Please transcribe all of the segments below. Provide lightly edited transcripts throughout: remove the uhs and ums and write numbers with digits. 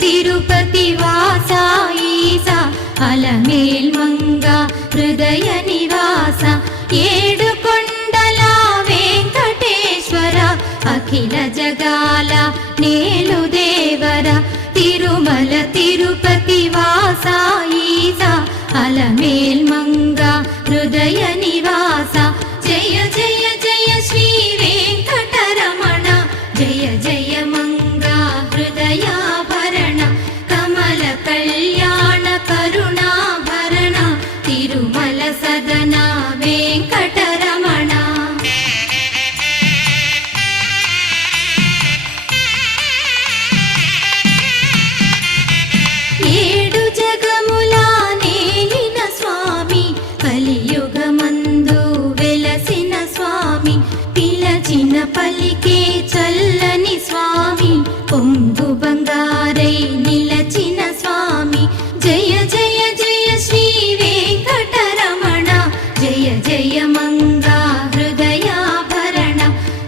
తిరుపతి వాస ఈస అలమేల్ మంగ హృదయ నివాస ఏడు కొండల వెంకటేశ్వర అఖిల జగాల నేలు దేవర తిరుమల తిరుపతి వాస ఈస అలమేల్ మంగ హృదయ నివాస జయ జయ జయ శ్రీ వెంకటరమణ జయ జయ మంగ హృదయాభరణ కమల కళ్యాణ కరుణాభరణ తిరుమల సదన వెంకటరమణ ఏడు జగముల నేలిన స్వామి కలియుగమందు వెలసిన స్వామి పిలచిన పలికే చల్లని స్వామి పొంగు బంగారై నిలచిన స్వామి జయ జయ జయ శ్రీ వెంకటరమణ జయ జయ మంగా హృదయాభరణ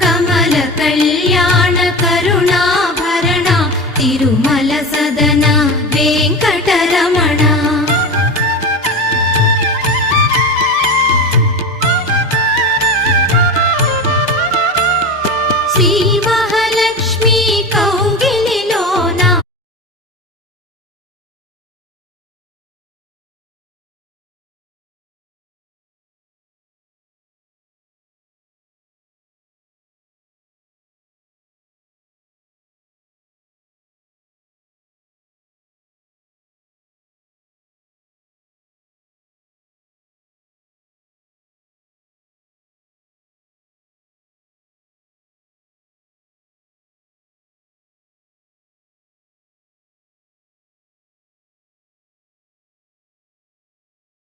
కమల కళ్యాణ కరుణాభరణ తిరుమల సదన